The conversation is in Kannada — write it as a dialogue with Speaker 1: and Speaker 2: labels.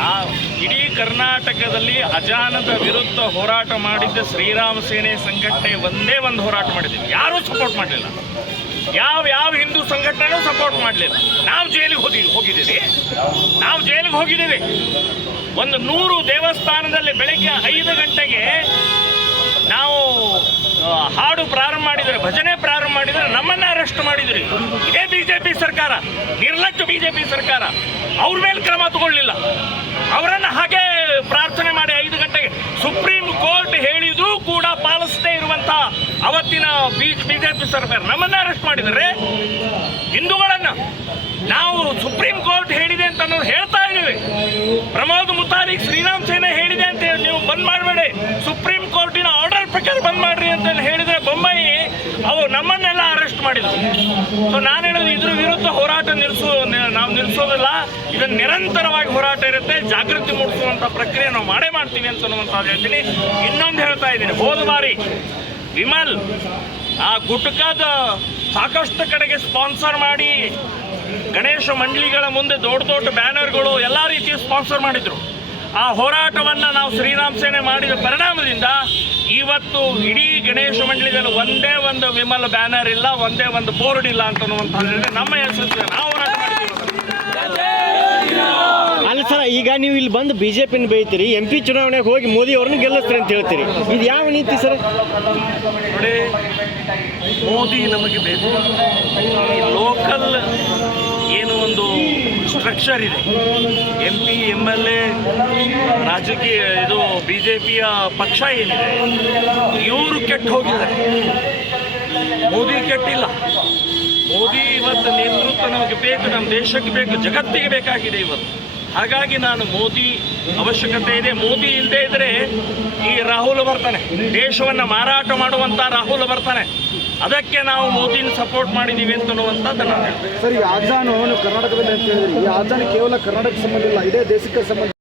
Speaker 1: ನಾವು ಇಡೀ ಕರ್ನಾಟಕದಲ್ಲಿ ಅಜಾನದ ವಿರುದ್ಧ ಹೋರಾಟ ಮಾಡಿದ್ದ ಶ್ರೀರಾಮ ಸೇನೆ ಸಂಘಟನೆ ಒಂದೇ ಒಂದು ಹೋರಾಟ ಮಾಡಿದ್ದೀವಿ. ಯಾರೂ ಸಪೋರ್ಟ್ ಮಾಡಲಿಲ್ಲ. ಯಾವ ಯಾವ ಹಿಂದೂ ಸಂಘಟನೆನೂ ಸಪೋರ್ಟ್ ಮಾಡಲಿಲ್ಲ. ನಾವು ಜೈಲಿಗೆ ಹೋಗಿ ಹೋಗಿದ್ದೀವಿ. ನಾವು ಜೈಲಿಗೆ ಹೋಗಿದ್ದೀವಿ. ಒಂದು ನೂರು ದೇವಸ್ಥಾನದಲ್ಲಿ ಬೆಳಗ್ಗೆ ಐದು ಗಂಟೆಗೆ ನಾವು ಹಾಡು ಪ್ರಾರಂಭ ಮಾಡಿದರೆ, ಭಜನೆ ಪ್ರಾರಂಭ ಮಾಡಿದರೆ ನಮ್ಮನ್ನ ಅರೆಸ್ಟ್ ಮಾಡಿದ್ರಿ. ಇದೇ ಬಿಜೆಪಿ ಸರ್ಕಾರ. ನಿರ್ಲಕ್ಷ್ಯ ಬಿಜೆಪಿ ಸರ್ಕಾರ. ಅವ್ರ ಮೇಲೆ ಕ್ರಮ ತಗೊಳ್ಳಿಲ್ಲ ಅವರನ್ನು ಹಾಗೆ ಪ್ರಾರ್ಥನೆ ಮಾಡಿ ಐದು ಗಂಟೆಗೆ ಸುಪ್ರೀಂ ಕೋರ್ಟ್ ಹೇಳಿದ್ರೂ ಕೂಡ ಪಾಲಿಸದೇ ಇರುವಂತ ಅವತ್ತಿನ ಬಿಜೆಪಿ ಸರ್ಕಾರ ನಮ್ಮನ್ನ ಅರೆಸ್ಟ್ ಮಾಡಿದರೆ ಹಿಂದೂಗಳನ್ನ ನಾವು ಸುಪ್ರೀಂ ಕೋರ್ಟ್ ಹೇಳಿದೆ ಅಂತ ನಾವು ಹೇಳ್ತಾ ಇದ್ದೀವಿ. ಪ್ರಮೋದ್ ಮುತಾರಿಕ್ ಶ್ರೀರಾಮ್ ಸೇನೆ ಹೇಳಿದೆ ಅಂತ ನೀವು ಬಂದ್ ಮಾಡಬೇಡಿ. ಸುಪ್ರೀಂ ಕೋರ್ಟಿನ ಆರ್ಡರ್ ಪ್ರಕಾರ ಬಂದ್ ಮಾಡ್ರಿ ಅಂತ ಹೇಳಿದ್ರೆ ಬೊಂಬಾಯಿ ಅವು ನಮ್ಮನ್ನೆಲ್ಲ ಅರೆಸ್ಟ್ ಮಾಡಿದ್ರು. ಸೊ ನಾನು ಹೇಳೋದು ಇದ್ರ ವಿರುದ್ಧ ಹೋರಾಟ ನಿಲ್ಲಿಸೋ ನಾವು ನಿಲ್ಲಿಸೋದಿಲ್ಲ ಇದನ್ನು ನಿರಂತರವಾಗಿ ಹೋರಾಟ ಇರುತ್ತೆ. ಜಾಗೃತಿ ಮೂಡಿಸುವಂತ ಪ್ರಕ್ರಿಯೆ ನಾವು ಮಾಡೇ ಮಾಡ್ತೀವಿ ಅಂತ ಹೇಳ್ತೀನಿ. ಇನ್ನೊಂದು ಹೇಳ್ತಾ ಇದ್ದೀನಿ. ಹೋದ ಬಾರಿ ವಿಮಲ್, ಆ ಗುಟ್ಕಾದ ಸಾಕಷ್ಟು ಕಡೆಗೆ ಸ್ಪಾನ್ಸರ್ ಮಾಡಿ ಗಣೇಶ ಮಂಡಳಿಗಳ ಮುಂದೆ ದೊಡ್ಡ ದೊಡ್ಡ ಬ್ಯಾನರ್ಗಳು ಎಲ್ಲ ರೀತಿಯ ಸ್ಪಾನ್ಸರ್ ಮಾಡಿದ್ರು. ಆ ಹೋರಾಟವನ್ನು ನಾವು ಶ್ರೀರಾಮ್ ಸೇನೆ ಮಾಡಿದ ಪರಿಣಾಮದಿಂದ ಇವತ್ತು ಇಡೀ ಗಣೇಶ ಮಂಡಳಿದಲ್ಲಿ ಒಂದೇ ಒಂದು ವಿಮಲ್ ಬ್ಯಾನರ್ ಇಲ್ಲ, ಒಂದೇ ಒಂದು ಬೋರ್ಡ್ ಇಲ್ಲ ಅಂತ ನಮ್ಮ ಹೆಸರು ನಾವು ಹೋರಾಟ ಮಾಡಿದ್ದೀವಿ
Speaker 2: ಅಲ್ಲ ಸರ್ ಈಗ ನೀವು ಇಲ್ಲಿ ಬಂದು ಬಿಜೆಪಿನ ಬೈತೀರಿ ಎಂ ಪಿ ಚುನಾವಣೆಗೆ ಹೋಗಿ ಮೋದಿ ಅವ್ರನ್ನ ಗೆಲ್ಲಿಸ್ತೀರಿ ಅಂತ ಹೇಳ್ತೀರಿ. ಇದು ಯಾವ ನೀತಿ ಸರ್?
Speaker 1: ಮೋದಿ ನಮಗೆ ಬೇಕು. ಈ ಲೋಕಲ್ ಏನು ಒಂದು ಸ್ಟ್ರಕ್ಚರ್ ಇದೆ. M P M L A ರಾಜಕೀಯ ಇದು ಬಿ ಜೆ ಪಿಯ ಪಕ್ಷ ಏನಿದೆ, ಇವರು ಕೆಟ್ಟು ಹೋಗಿದ್ದಾರೆ. ಮೋದಿ ಕೆಟ್ಟಿಲ್ಲ. ಮೋದಿ ಇವತ್ತು ನೇತೃತ್ವ ನಮಗೆ ಬೇಕು, ನಮ್ಮ ದೇಶಕ್ಕೆ ಬೇಕು, ಜಗತ್ತಿಗೆ ಬೇಕಾಗಿದೆ ಇವತ್ತು. ಹಾಗಾಗಿ ನಾನು ಮೋದಿ ಅವಶ್ಯಕತೆ ಇದೆ. ಮೋದಿ ಇಲ್ಲದೆ ಇದ್ರೆ ಈ ರಾಹುಲ್ ಬರ್ತಾನೆ. ದೇಶವನ್ನು ಮಾರಾಟ ಮಾಡುವಂತ ರಾಹುಲ್ ಬರ್ತಾನೆ. ಅದಕ್ಕೆ ನಾವು ಮೋದಿನ ಸಪೋರ್ಟ್ ಮಾಡಿದ್ದೀವಿ ಅಂತ ನಾನು
Speaker 3: ಸರಿ ಆಜಾನು ಕರ್ನಾಟಕದಲ್ಲಿ ಅಂತ ಹೇಳಿದ್ರಿ. ಈ ಕೇವಲ ಕರ್ನಾಟಕ ಸಂಬಂಧ ಇಲ್ಲ, ಇದೇ ದೇಶಕ್ಕೆ ಸಂಬಂಧ